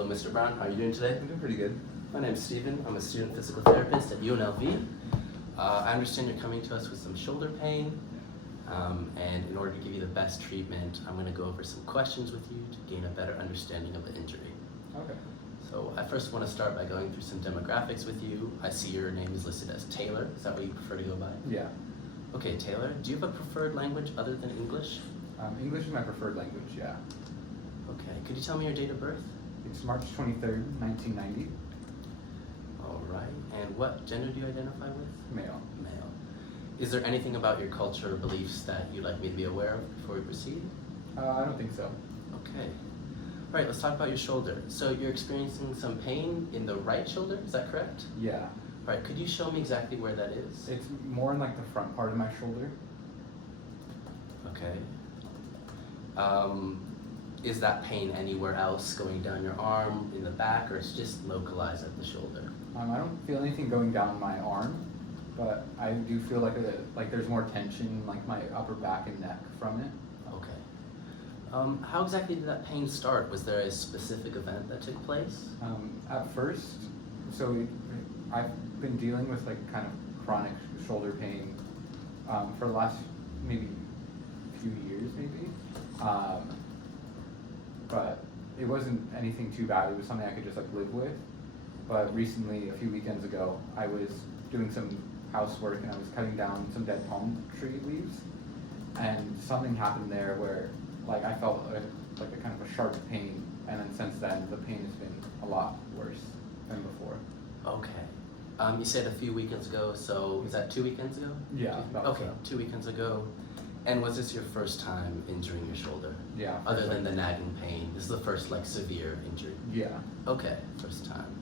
Hello, Mr. Brown. How are you doing today? I'm doing pretty good. My name's Steven. I'm a student physical therapist at UNLV. I understand you're coming to us with some shoulder pain, and in order to give you the best treatment, I'm going to go over some questions with you to gain a better understanding of the injury. Okay. So I first want to start by going through some demographics with you. I see your name is listed as Taylor. Is that what you prefer to go by? Yeah. Okay, Taylor, do you have a preferred language other than English? English is my preferred language, yeah. Okay, could you tell me your date of birth? It's March 23rd, 1990. All right, and what gender do you identify with? Male. Male. Is there anything about your culture or beliefs that you'd like me to be aware of before we proceed? I don't think so. Okay. All right, let's talk about your shoulder. So you're experiencing some pain in the right shoulder, is that correct? Yeah. All right, could you show me exactly where that is? It's more in like the front part of my shoulder. Okay. Is that pain anywhere else going down your arm, in the back, or it's just localized at the shoulder? I don't feel anything going down my arm, but I do feel like there's more tension in like my upper back and neck from it. Okay. How exactly did that pain start? Was there a specific event that took place? At first, I've been dealing with like kind of chronic shoulder pain for the last maybe few years maybe. But it wasn't anything too bad. It was something I could just like live with. But recently, a few weekends ago, I was doing some housework and I was cutting down some dead palm tree leaves, and something happened there where like I felt like a kind of a sharp pain, and then since then the pain has been a lot worse than before. Okay. You said a few weekends ago, so was that 2 weekends ago? Yeah. Okay, So. 2 weekends ago. And was this your first time injuring your shoulder? Yeah. Other than the nagging pain, this is the first like severe injury? Yeah. Okay, first time.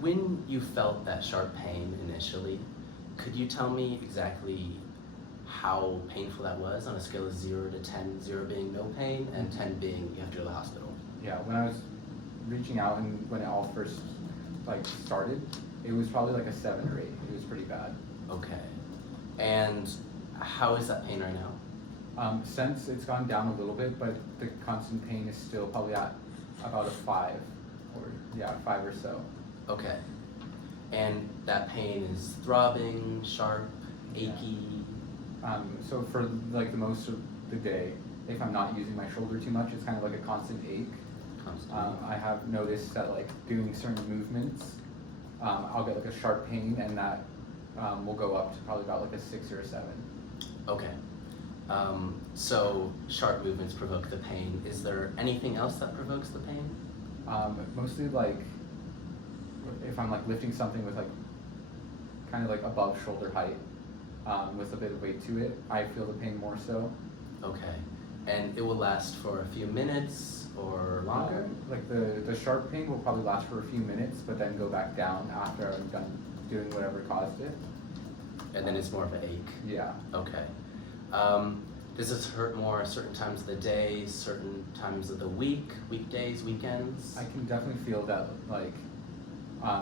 When you felt that sharp pain initially, could you tell me exactly how painful that was on a scale of 0 to 10, 0 being no pain and 10 being you have to go to the hospital? Yeah. When I was reaching out and when it all first like started, it was probably like a 7 or 8. It was pretty bad. Okay. And how is that pain right now? Since it's gone down a little bit, but the constant pain is still probably at about a 5, or 5 or so. Okay. And that pain is throbbing, sharp, achy? So for like the most of the day, if I'm not using my shoulder too much, it's kind of like a constant ache. I have noticed that like doing certain movements, I'll get like a sharp pain, and that will go up to probably about like a 6 or a 7. Okay. So sharp movements provoke the pain. Is there anything else that provokes the pain? Mostly like if I'm like lifting something with like kind of like above shoulder height, with a bit of weight to it, I feel the pain more so. Okay. And it will last for a few minutes or longer? Like the sharp pain will probably last for a few minutes, but then go back down after I'm done doing whatever caused it. And then it's more of an ache? Yeah. Okay. Does this hurt more certain times of the day, certain times of the week, weekdays, weekends? I can definitely feel that, like,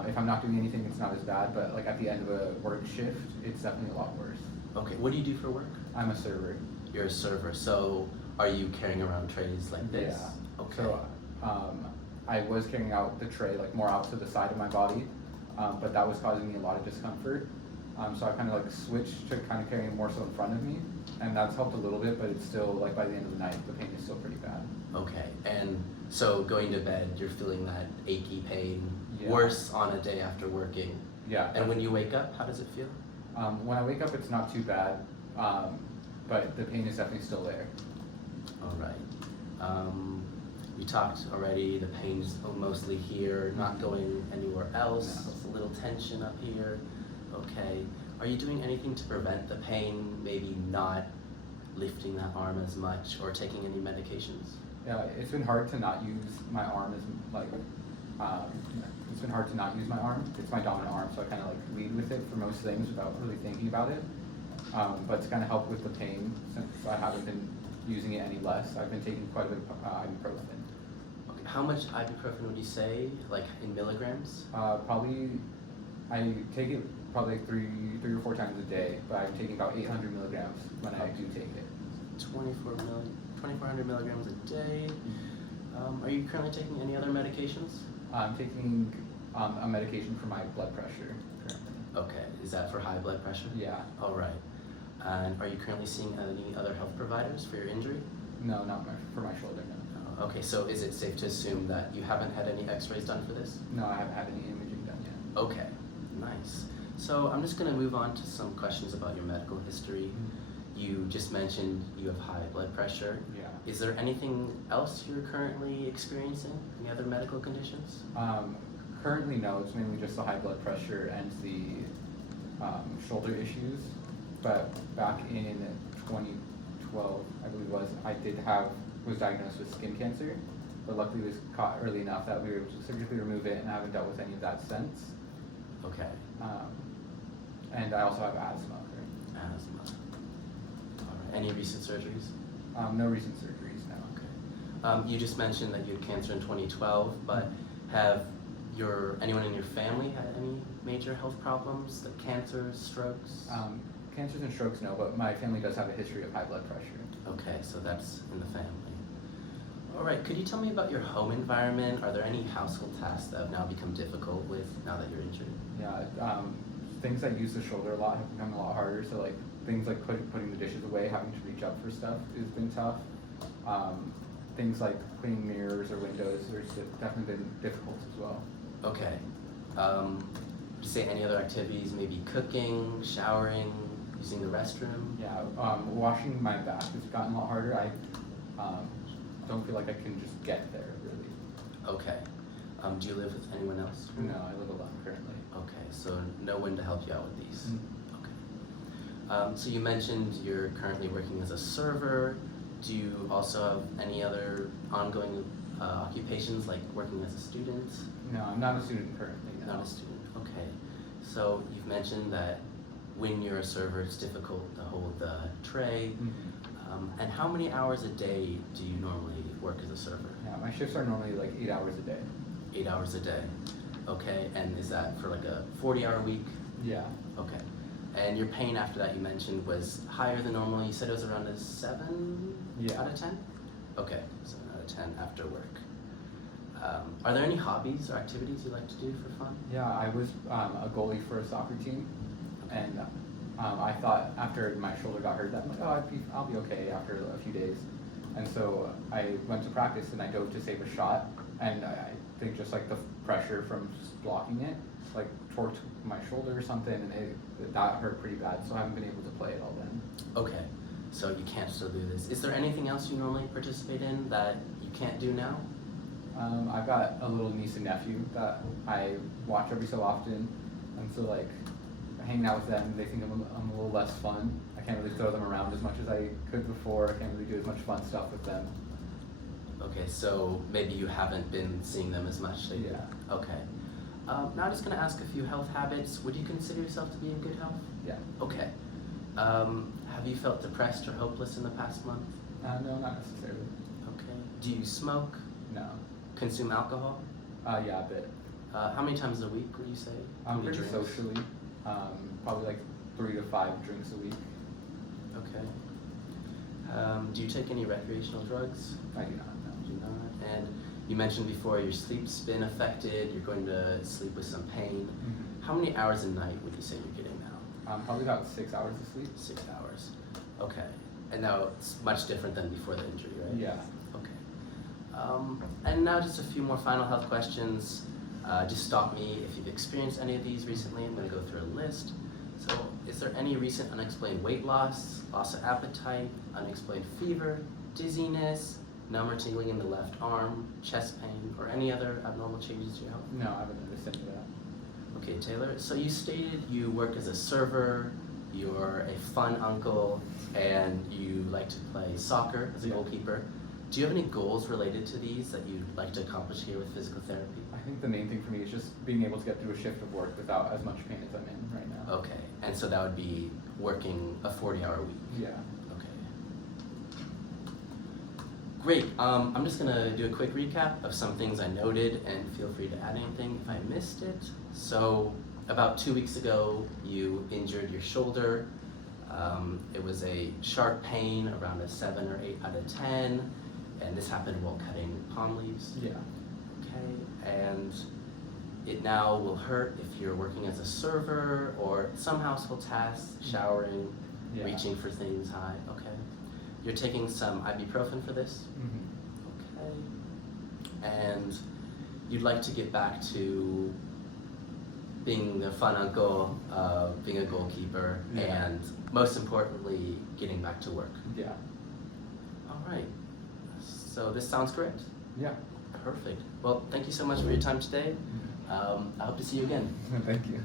if I'm not doing anything, it's not as bad, but like at the end of a work shift, it's definitely a lot worse. Okay, what do you do for work? I'm a server. You're a server, so are you carrying around trays like this? Yeah. Okay. So I was carrying out the tray like more out to the side of my body, but that was causing me a lot of discomfort. So I kind of like switched to kind of carrying it more so in front of me, and that's helped a little bit, but it's still like by the end of the night, the pain is still pretty bad. Okay, and so going to bed, you're feeling that achy pain, Yeah. worse on a day after working. Yeah. And when you wake up, how does it feel? When I wake up, it's not too bad, but the pain is definitely still there. All right. We talked already, the pain's mostly here, not going anywhere else. Yeah. There's a little tension up here. Okay. Are you doing anything to prevent the pain, maybe not lifting that arm as much or taking any medications? Yeah, it's been hard to not use my arm as like, it's been hard to not use my arm. It's my dominant arm, so I kind of like lead with it for most things without really thinking about it. But it's kind of helped with the pain since I haven't been using it any less. I've been taking quite a bit of ibuprofen. Okay. How much ibuprofen would you say, like in milligrams? Probably, I take it probably like three or 4 times a day, but I'm taking about 800 milligrams when I do take it. 2,400 milligrams a day. Are you currently taking any other medications? I'm taking a medication for my blood pressure currently. Okay, is that for high blood pressure? Yeah. All right. And are you currently seeing any other health providers for your injury? No, not for my shoulder, no. Okay, so is it safe to assume that you haven't had any x-rays done for this? No, I haven't had any imaging done yet. Okay, nice. So I'm just gonna move on to some questions about your medical history. You just mentioned you have high blood pressure. Yeah. Is there anything else you're currently experiencing? Any other medical conditions? Currently, no. It's mainly just the high blood pressure and the shoulder issues. But back in 2012, I believe it was diagnosed with skin cancer. But luckily, it was caught early enough that we were able to surgically remove it, and I haven't dealt with any of that since. Okay. And I also have asthma. Asthma. All right. Any recent surgeries? No recent surgeries, no. Okay. You just mentioned that you had cancer in 2012, but have anyone in your family had any major health problems, like cancers, strokes? Cancers and strokes, no, but my family does have a history of high blood pressure. Okay, so that's in the family. All right, could you tell me about your home environment? Are there any household tasks that have now become difficult now that you're injured? Yeah, things that use the shoulder a lot have become a lot harder. So like things like putting the dishes away, having to reach up for stuff has been tough. Things like cleaning mirrors or windows, there's definitely been difficult as well. Okay. Would you say any other activities, maybe cooking, showering, using the restroom? Yeah, washing my back has gotten a lot harder. I don't feel like I can just get there, really. Okay. Do you live with anyone else? No, I live alone currently. Okay, so no one to help you out with these. Mm-hmm. Okay. So you mentioned you're currently working as a server. Do you also have any other ongoing occupations, like working as a student? No, I'm not a student currently. No. Not a student. Okay. So you've mentioned that when you're a server, it's difficult to hold the tray. Mm-hmm. And how many hours a day do you normally work as a server? Yeah, my shifts are normally like 8 hours a day. 8 hours a day. Okay, and is that for like a 40-hour week? Yeah. Okay. And your pain after that you mentioned was higher than normal. You said it was around a 7 out of 10? Okay, 7 out of 10 after work. Are there any hobbies or activities you like to do for fun? Yeah, I was a goalie for a soccer team, and I thought after my shoulder got hurt that I'm like, oh, I'll be okay after a few days. And so I went to practice and I dove to save a shot, and I think just like the pressure from just blocking it, like torqued my shoulder or something, and that hurt pretty bad. So I haven't been able to play it all then. Okay, so you can't still do this. Is there anything else you normally participate in that you can't do now? I've got a little niece and nephew that I watch every so often, and so like hanging out with them, they think I'm a little less fun. I can't really throw them around as much as I could before. I can't really do as much fun stuff with them. Okay, so maybe you haven't been seeing them as much lately. Yeah. Okay. Now I'm just going to ask a few health habits. Would you consider yourself to be in good health? Yeah. Okay. Have you felt depressed or hopeless in the past month? No, not necessarily. Okay. Do you smoke? No. Consume alcohol? Yeah, a bit. How many times a week would you say? How many Pretty drinks? socially. Probably like 3 to 5 drinks a week. Okay. Do you take any recreational drugs? I do not, no. Do not. And you mentioned before your sleep's been affected. You're going to sleep with some pain. Mm-hmm. How many hours a night would you say you're getting now? Probably about 6 hours of sleep. 6 hours. Okay. And now it's much different than before the injury, right? Yeah. Okay. And now just a few more final health questions. Just stop me if you've experienced any of these recently. I'm going to go through a list. So, is there any recent unexplained weight loss, loss of appetite, unexplained fever, dizziness, numb or tingling in the left arm, chest pain, or any other abnormal changes to your health? No, I haven't noticed any of that. Okay, Taylor. So you stated you work as a server, you're a fun uncle, and you like to play soccer as a goalkeeper. Do you have any goals related to these that you'd like to accomplish here with physical therapy? I think the main thing for me is just being able to get through a shift of work without as much pain as I'm in right now. Okay, and so that would be working a 40-hour week? Yeah. Okay. Great, I'm just gonna do a quick recap of some things I noted, and feel free to add anything if I missed it. So, about 2 weeks ago, you injured your shoulder. It was a sharp pain, around a 7 or 8 out of 10, and this happened while cutting palm leaves. Yeah. Okay, and it now will hurt if you're working as a server or some household tasks, showering, Yeah. reaching for things high. Okay. You're taking some ibuprofen for this. Mm-hmm. Okay. And you'd like to get back to being the fun uncle, being a goalkeeper, Yeah. and most importantly, getting back to work. Yeah. All right. So this sounds correct? Yeah. Perfect. Well, thank you so much for your time today. I hope to see you again. Thank you.